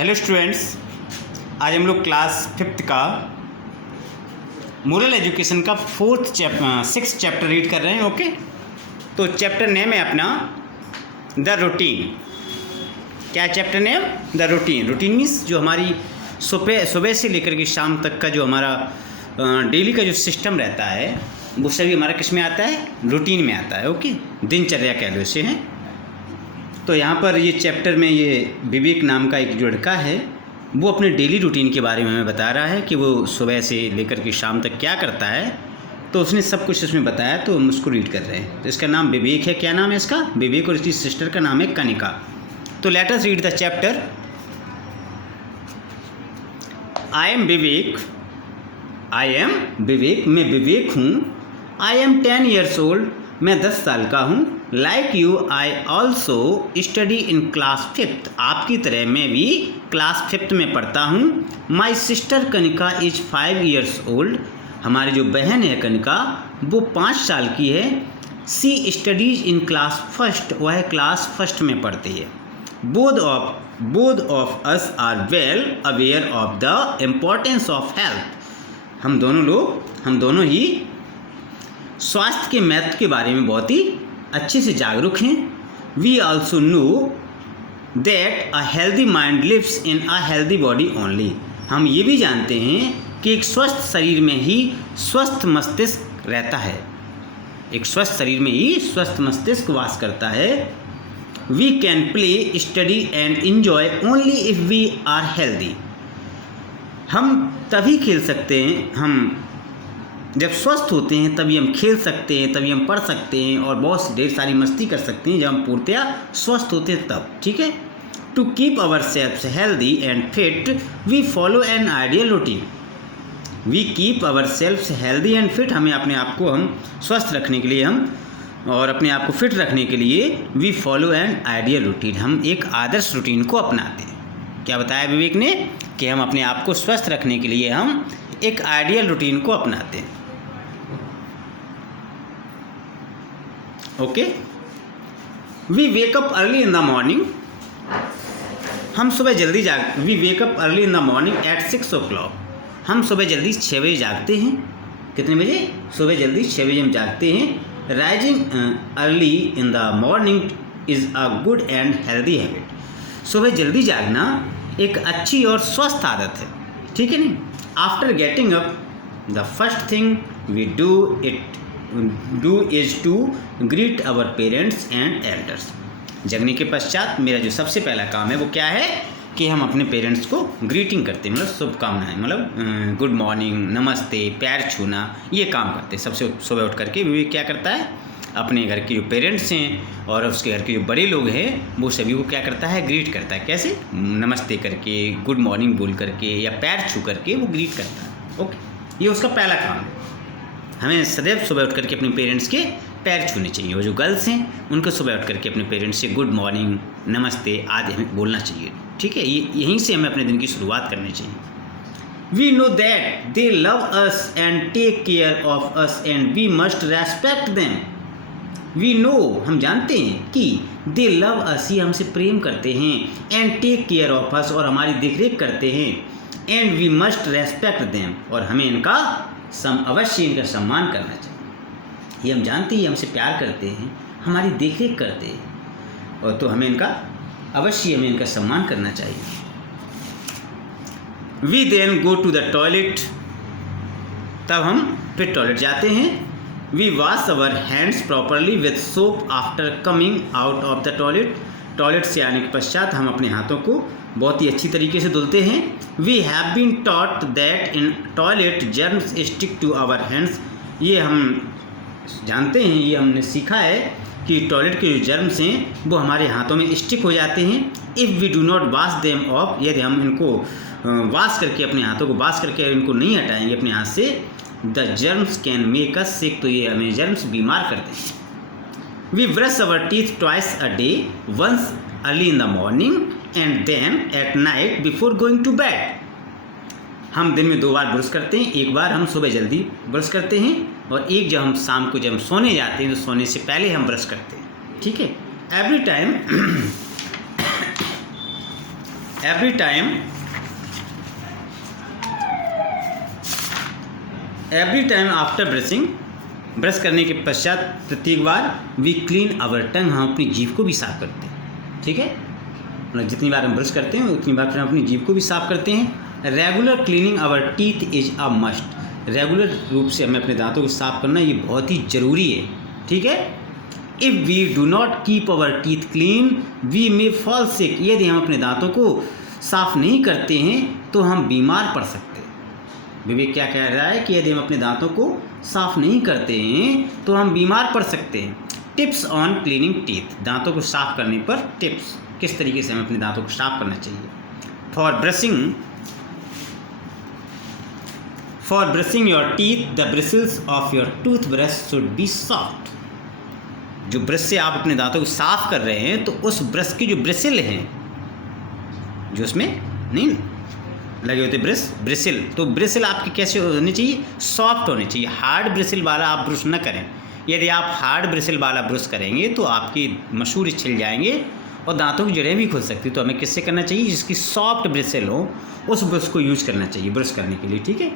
Hello students, आज हम लोग क्लास 5th का मोरल एजुकेशन का सिक्स चैप्टर रीड कर रहे हैं। ओके, तो चैप्टर नेम है अपना द रूटीन। क्या chapter name? The routine. Routine means जो हमारी सुबह से लेकर के शाम तक का जो हमारा डेली का जो सिस्टम रहता है वो सभी हमारा किस में आता है? रूटीन में आता है। ओके, दिनचर्या कह लो इसे हैं। तो यहाँ पर ये चैप्टर में ये विवेक नाम का एक जो लड़का है वो अपने डेली रूटीन के बारे में हमें बता रहा है कि वो सुबह से लेकर के शाम तक क्या करता है। तो उसने सब कुछ इसमें बताया, तो हम उसको रीड कर रहे हैं। तो इसका नाम विवेक है। क्या नाम है इसका? विवेक। और इसकी सिस्टर का नाम है कनिका। तो let us read the chapter. I am Vivek. मैं विवेक हूँ। I am 10 years old। मैं 10 साल का हूँ। Like you I also study in class 5th। आपकी तरह मैं भी क्लास 5th में पढ़ता हूँ। My sister Kanika is 5 years old। हमारी जो बहन है कनिका वो 5 साल की है। She studies in class 1st। वह क्लास 1st में पढ़ती है। Both of us are well aware of the importance of health. हम दोनों ही स्वास्थ्य के महत्व के बारे में बहुत ही अच्छे से जागरूक हैं। We also know that a healthy mind lives in a healthy body only. हम ये भी जानते हैं कि एक स्वस्थ शरीर में ही स्वस्थ मस्तिष्क रहता है। एक स्वस्थ शरीर में ही स्वस्थ मस्तिष्क वास करता है। We can play, study and enjoy only if we are healthy. हम तभी खेल सकते हैं, हम जब स्वस्थ होते हैं तभी हम खेल सकते हैं, तभी हम पढ़ सकते हैं और बहुत ढेर सारी मस्ती कर सकते हैं जब हम पूर्णतया स्वस्थ होते हैं तब। ठीक है। To keep ourselves healthy and fit we follow an ideal routine. We keep ourselves healthy and fit. हमें अपने आप को हम स्वस्थ रखने के लिए और अपने आप को फिट रखने के लिए we follow an ideal routine. हम एक आदर्श रूटीन को अपनाते हैं। क्या बताया विवेक ने? कि हम अपने आप को स्वस्थ रखने के लिए हम एक आइडियल रूटीन को अपनाते हैं। Okay. We wake up early in the morning. हम सुबह जल्दी we wake up early in the morning at 6 o'clock। हम सुबह जल्दी 6 बजे जागते हैं। कितने बजे? सुबह जल्दी 6 बजे हम जागते हैं। Rising early in the morning is a good and healthy habit. सुबह जल्दी जागना एक अच्छी और स्वस्थ आदत है। ठीक है नहीं? After getting up the first thing we do is to greet our parents and elders. जगने के पश्चात मेरा जो सबसे पहला काम है वो क्या है कि हम अपने पेरेंट्स को ग्रीटिंग करते हैं, मतलब शुभकामनाएं, मतलब गुड मॉर्निंग, नमस्ते, पैर छूना, ये काम करते हैं। सबसे सुबह उठ करके विवेक क्या करता है? अपने घर के जो पेरेंट्स हैं और उसके घर के जो बड़े लोग हैं वो सभी को क्या करता है? ग्रीट करता है। कैसे? नमस्ते करके, गुड मॉर्निंग बोल करके या पैर छू करके वो ग्रीट करता है। ओके, ये उसका पहला काम है। हमें सदैव सुबह उठ करके अपने पेरेंट्स के पैर छूने चाहिए। वो जो गर्ल्स हैं उनको सुबह उठ करके अपने पेरेंट्स से गुड मॉर्निंग, नमस्ते आदि हमें बोलना चाहिए। ठीक है, ये यहीं से हमें अपने दिन की शुरुआत करनी चाहिए। We know that they love us and take care of us and we must respect them. We know, हम जानते हैं कि दे लव अस, ये हमसे प्रेम करते हैं, and take care of us, और हमारी देखरेख करते हैं, and we must respect them, और हमें इनका अवश्य इनका सम्मान करना चाहिए। ये हम जानते हैं, हमसे प्यार करते हैं, हमारी देखरेख करते हैं, और तो हमें इनका सम्मान करना चाहिए। We then go to the toilet. तब हम फिर टॉयलेट जाते हैं। We wash our hands properly with soap after coming out of the toilet. Toilet से आने के पश्चात हम अपने हाथों को बहुत ही अच्छी तरीके से धुलते हैं। We have been taught that in toilet germs stick to our hands. ये हम जानते हैं, ये हमने सीखा है कि टॉयलेट के जो जर्म्स हैं वो हमारे हाथों में स्टिक हो जाते हैं। If we do not wash them off, यदि हम इनको वॉश करके अपने हाथों को वॉश करके इनको नहीं हटाएंगे अपने हाथ से, the germs can make us sick, तो ये हमें जर्म्स बीमार करते हैं। We brush our teeth twice a day, once early in the morning and then at night before going to bed. हम दिन में 2 बार ब्रश करते हैं। एक बार हम सुबह जल्दी ब्रश करते हैं और एक जब हम शाम को जब हम सोने जाते हैं तो सोने से पहले हम ब्रश करते हैं। ठीक है। Every time every time after brushing, brush करने के पश्चात प्रत्येक बार वी क्लीन आवर टंग, हम अपनी जीभ को भी साफ करते हैं। ठीक है, मतलब जितनी बार हम ब्रश करते हैं उतनी बार फिर हम अपनी जीभ को भी साफ करते हैं। Regular cleaning our teeth is a must, regular रूप से हमें अपने दांतों को साफ करना ये बहुत ही ज़रूरी है। ठीक है, if we do not keep our teeth clean we may fall sick, यदि हम अपने दांतों को साफ नहीं करते हैं तो हम बीमार पड़ सकते हैं। विवेक क्या कह रहा है कि यदि हम अपने दांतों को साफ नहीं करते हैं तो हम बीमार पड़ सकते हैं। टिप्स ऑन क्लीनिंग टीथ, दांतों को साफ करने पर टिप्स, किस तरीके से हमें अपने दांतों को साफ करना चाहिए। For brushing your teeth the bristles of your toothbrush should be soft, जो ब्रश से आप अपने दांतों को साफ कर रहे हैं तो उस ब्रश की जो ब्रिसल हैं, जो उसमें नहीं लगे होते ब्रिसल, तो ब्रिसल आपके कैसे होने चाहिए, सॉफ्ट होने चाहिए। हार्ड ब्रिसल वाला आप ब्रश न करें। यदि आप हार्ड ब्रिसल वाला ब्रश करेंगे तो आपकी मसूड़े छिल जाएंगे और दांतों की जड़ें भी खुल सकती। तो हमें किससे करना चाहिए, जिसकी सॉफ्ट ब्रिसल हो उस ब्रश को यूज करना चाहिए ब्रश करने के लिए। ठीक है,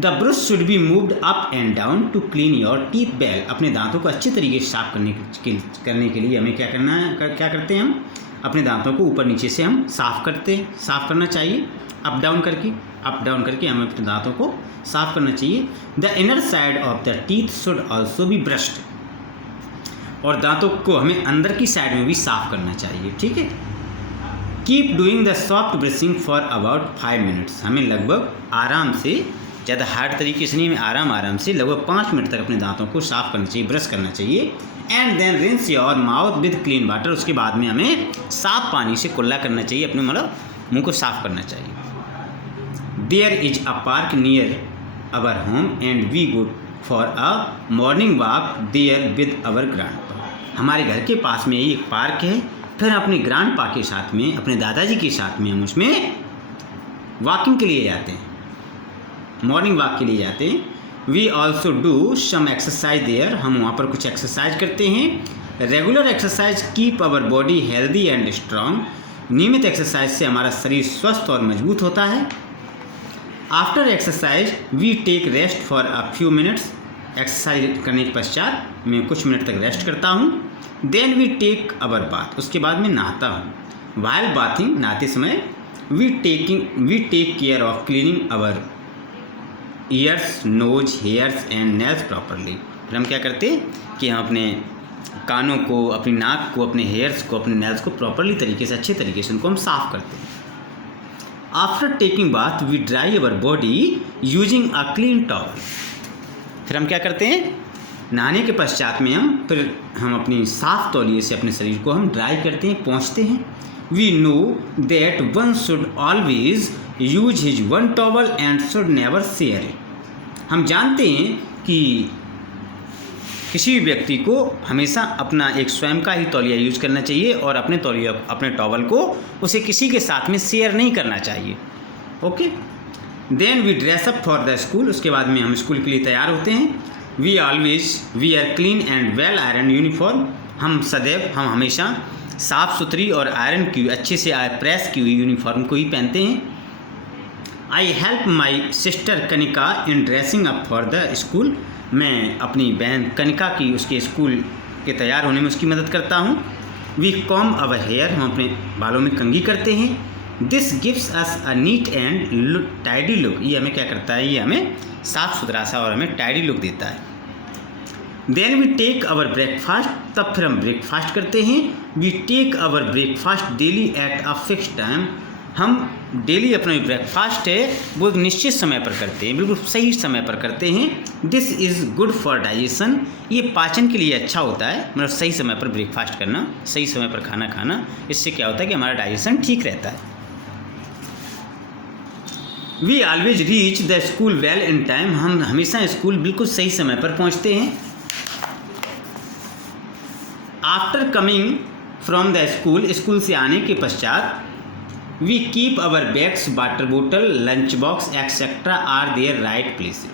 the brush should be moved up and down to clean your teeth well, अपने दांतों को अच्छे तरीके से साफ करने के लिए हमें क्या करना है, क्या करते हैं हम अपने दांतों को ऊपर नीचे से हम साफ करना चाहिए। अप डाउन करके हमें अपने दांतों को साफ करना चाहिए। The inner side of the teeth should also be brushed, और दांतों को हमें अंदर की साइड में भी साफ करना चाहिए। ठीक है, keep doing the soft brushing for about 5 minutes, हमें लगभग आराम से, ज़्यादा हार्ड तरीके से नहीं, हमें आराम से लगभग 5 मिनट तक अपने दांतों को साफ करना चाहिए, ब्रश करना चाहिए। And then rinse your mouth with clean water, उसके बाद में हमें साफ पानी से कुल्ला करना चाहिए, अपने मतलब मुंह को साफ करना चाहिए। There is a park near our home and we go for a morning walk there with our grandpa, हमारे घर के पास में ही एक पार्क है, फिर अपने ग्रैंडपा के साथ में, अपने दादाजी के साथ में हम उसमें वॉकिंग के लिए जाते हैं, मॉर्निंग वॉक के लिए जाते हैं। We also do some exercise there, हम वहाँ पर कुछ एक्सरसाइज करते हैं। Regular exercise keep our body healthy and strong, नियमित एक्सरसाइज से हमारा शरीर स्वस्थ और मजबूत होता है। After exercise we take rest for a few minutes, exercise करने के पश्चात मैं कुछ मिनट तक रेस्ट करता हूँ। Then we take our bath, उसके बाद मैं नहाता हूँ। वाइल बाथिंग, नहाते समय we take care of cleaning our ears, nose, hairs and nails properly, फिर हम क्या करते हैं कि हम अपने कानों को, अपनी नाक को, अपने हेयर्स को, अपने नेल्स को प्रॉपरली तरीके से, अच्छे तरीके से उनको हम साफ करते हैं। After taking bath we dry our body using a clean towel, फिर हम क्या करते हैं, नहाने के पश्चात में हम अपनी साफ तौलिए से अपने शरीर को हम ड्राई करते हैं, पोंछते हैं। We know that one should always use his one towel and should never share it, हम जानते हैं कि किसी भी व्यक्ति को हमेशा अपना एक स्वयं का ही तौलिया यूज करना चाहिए और अपने तौलिया, अपने टॉवल को उसे किसी के साथ में शेयर नहीं करना चाहिए। Okay, then we dress up for the school, उसके बाद में हम स्कूल के लिए तैयार होते हैं। We always wear clean and well iron uniform, हम हमेशा साफ़ सुथरी और आयरन की, अच्छे से प्रेस की हुई यूनिफॉर्म को ही पहनते हैं। I help my sister Kanika in dressing up for the school, मैं अपनी बहन कनिका की उसके स्कूल के तैयार होने में उसकी मदद करता हूँ। वी कॉम अवर हेयर, हम अपने बालों में कंघी करते हैं। This gives us a neat and tidy look, ये हमें क्या करता है, ये हमें साफ़ सुथरा सा और हमें टाइडी लुक देता है। Then we take our breakfast, तब फिर हम ब्रेकफास्ट करते हैं। We take our breakfast daily at a fix time, हम डेली अपना ब्रेकफास्ट है वो एक निश्चित समय पर करते हैं, बिल्कुल सही समय पर करते हैं। This is good for digestion, ये पाचन के लिए अच्छा होता है, मतलब सही समय पर ब्रेकफास्ट करना, सही समय पर खाना खाना, इससे क्या होता है कि हमारा डाइजेशन ठीक रहता है। We always reach the school well in time, हम हमेशा स्कूल बिल्कुल सही समय पर पहुंचते हैं। After coming from the school, school से आने के पश्चात we keep our bags, water bottle, lunch box etcetera are their right place,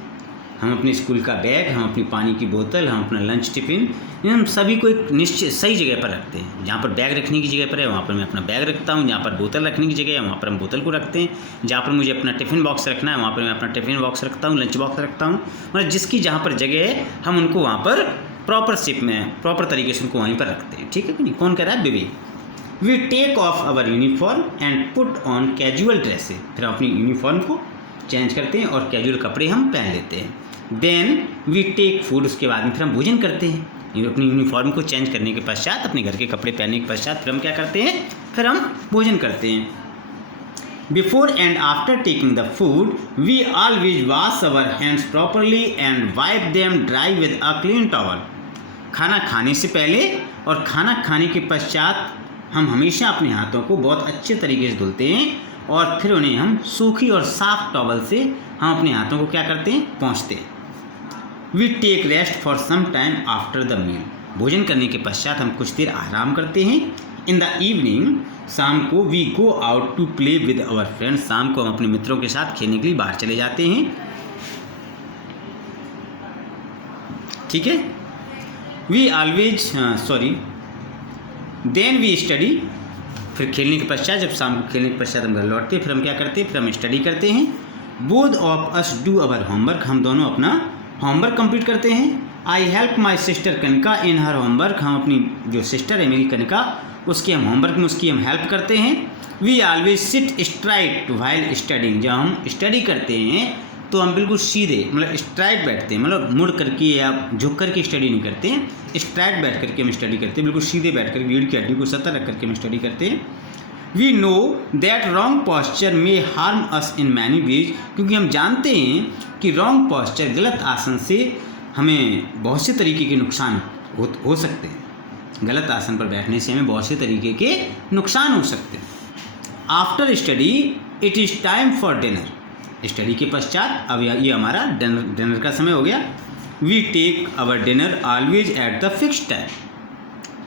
हम अपने स्कूल का बैग, हम अपनी पानी की बोतल, हम अपना लंच टिफ़िन, हम सभी को एक निश्चित सही जगह पर रखते हैं। जहाँ पर बैग रखने की जगह पर है वहाँ पर मैं अपना बैग रखता हूँ, जहाँ पर बोतल रखने की जगह है वहाँ पर हम बोतल को रखते हैं, जहाँ पर मुझे अपना टिफ़िन बॉक्स रखना है वहाँ पर मैं अपना टिफ़िन बॉक्स रखता हूँ, लंच बॉक्स रखता हूँ। मतलब जिसकी जहाँ पर जगह है हम उनको वहाँ पर प्रॉपर शेप में, प्रॉपर तरीके से उनको वहीं पर रखते हैं। ठीक है कि नहीं? कौन कह रहा है? Vivek. We take off our uniform and put on casual dresses. फिर हम अपनी यूनिफॉर्म को चेंज करते हैं और कैजुअल कपड़े हम पहन लेते हैं। देन वी टेक फूड, उसके बाद में फिर हम भोजन करते हैं। अपनी यूनिफॉर्म को चेंज करने के पश्चात, अपने घर के कपड़े पहनने के पश्चात फिर हम क्या करते हैं? फिर हम भोजन करते हैं। Before and after taking the food we always wash our hands properly and wipe them dry with a clean towel. खाना खाने से पहले और खाना खाने के पश्चात हम हमेशा अपने हाथों को बहुत अच्छे तरीके से धुलते हैं और फिर उन्हें हम सूखी और साफ टॉवल से हम अपने हाथों को क्या करते हैं? पोंछते हैं। We take rest for some time after the meal. भोजन करने के पश्चात हम कुछ देर आराम करते हैं। इन द इवनिंग, शाम को, we go out to play with our friends. शाम को हम अपने मित्रों के साथ खेलने के लिए बाहर चले जाते हैं। ठीक है? We always then we study. फिर खेलने के पश्चात, जब शाम को खेलने के पश्चात हम घर लौटते हैं, फिर हम क्या करते हैं? फिर हम स्टडी करते हैं। Both of us do our homework. हम दोनों अपना होमवर्क कंप्लीट करते हैं। I help my sister Kanika in her homework. हम अपनी जो सिस्टर है मेरी कनिका, उसके हम होमवर्क में उसकी हम हेल्प करते हैं। We always sit straight while studying. जब हम स्टडी करते हैं तो हम बिल्कुल सीधे, मतलब स्ट्राइट बैठते हैं, मतलब मुड़ करके या झुक करके स्टडी नहीं करते हैं। स्ट्राइट बैठ करके हम स्टडी करते हैं, बिल्कुल सीधे बैठ कर रीढ़ की हड्डी को सतह रख करके हम स्टडी करते हैं। We know that wrong posture may harm us in many ways. क्योंकि हम जानते हैं कि रॉन्ग पॉस्चर, गलत आसन से हमें बहुत से तरीके के नुकसान हो सकते हैं। गलत आसन पर बैठने से हमें बहुत से तरीके के नुकसान हो सकते हैं। After study it is time for dinner. Study के पश्चात अब ये हमारा डिनर का समय हो गया। We take our dinner always at the fixed time.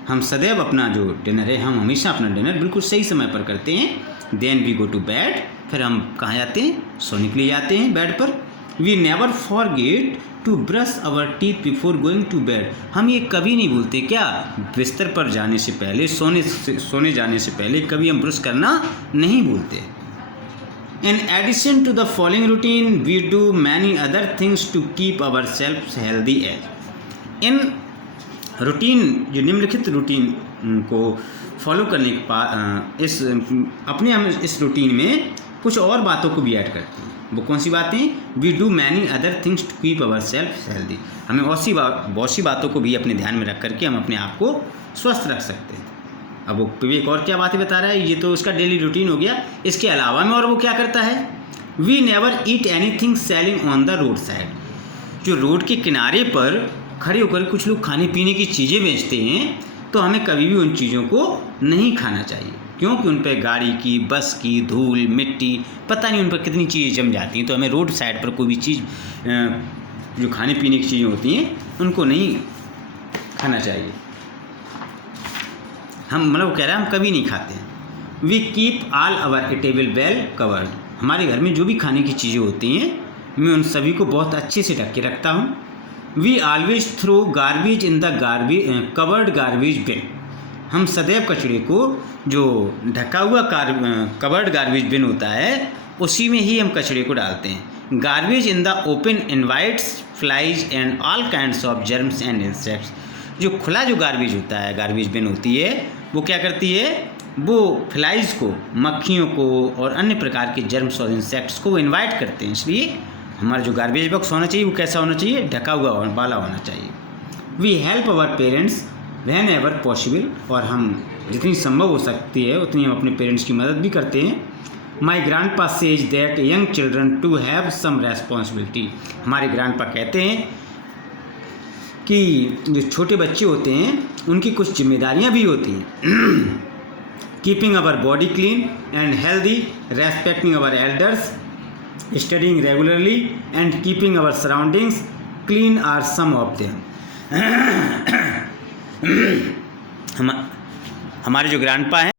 हम सदैव अपना जो डिनर है, हम हमेशा अपना डिनर बिल्कुल सही समय पर करते हैं। Then we go to bed. फिर हम कहाँ जाते हैं? सोने के लिए जाते हैं बेड पर। We never forget to brush our teeth before going to bed. हम ये कभी नहीं भूलते क्या? बिस्तर पर जाने से पहले, सोने जाने से पहले कभी हम ब्रश करना नहीं भूलते। In addition to the following routine, we do many other things to keep ourselves healthy as. In routine, जो निम्नलिखित रूटीन को फॉलो करने के बाद हम इस रूटीन में कुछ और बातों को भी ऐड करते हैं। वो कौन सी बातें? We do many other things to keep our self healthy. हमें बहुत सी बातों को भी अपने ध्यान में रख करके हम अपने आप को स्वस्थ रख सकते हैं। अब वो विवेक और क्या बातें बता रहा है? ये तो उसका डेली रूटीन हो गया। इसके अलावा में और वो क्या करता है? We never eat anything selling on the road side. जो रोड के किनारे पर खड़े होकर कुछ लोग खाने पीने की चीज़ें बेचते हैं, तो हमें कभी भी उन चीज़ों को नहीं खाना चाहिए। क्योंकि उन पर गाड़ी की, बस की धूल, मिट्टी, पता नहीं उन पर कितनी चीज़ें जम जाती हैं। तो हमें रोड साइड पर कोई भी चीज़, जो खाने पीने की चीज़ें होती हैं, उनको नहीं खाना चाहिए। हम, मतलब कह रहे हैं, हम कभी नहीं खाते हैं। We keep all our table well covered. हमारे घर में जो भी खाने की चीज़ें होती हैं, मैं उन सभी को बहुत अच्छे से ढक के रखता हूँ। We always throw garbage in the covered garbage bin. हम सदैव कचरे को, जो ढका हुआ कवर्ड गार्बेज बिन होता है, उसी में ही हम कचरे को डालते हैं। Garbage in the open invites flies and all kinds of germs and insects. जो खुला जो गार्बेज होता है, गार्बेज बिन होती है, वो क्या करती है? वो फ्लाइज को, मक्खियों को और अन्य प्रकार के जर्म्स और इंसेक्ट्स को वो इन्वाइट करते हैं। इसलिए हमारा जो गार्बेज बॉक्स होना चाहिए वो कैसा होना चाहिए? ढका हुआ वाला होना चाहिए। We help our parents whenever possible. और हम जितनी संभव हो सकती है उतनी हम अपने पेरेंट्स की मदद भी करते हैं। My grandpa says that young children to have some responsibility. हमारे ग्रैंडपा कहते हैं कि जो छोटे बच्चे होते हैं उनकी कुछ जिम्मेदारियां भी होती हैं। Keeping our body clean and healthy, respecting our elders, studying regularly and keeping our surroundings clean are some of them. हमारे जो ग्रैंडपा हैं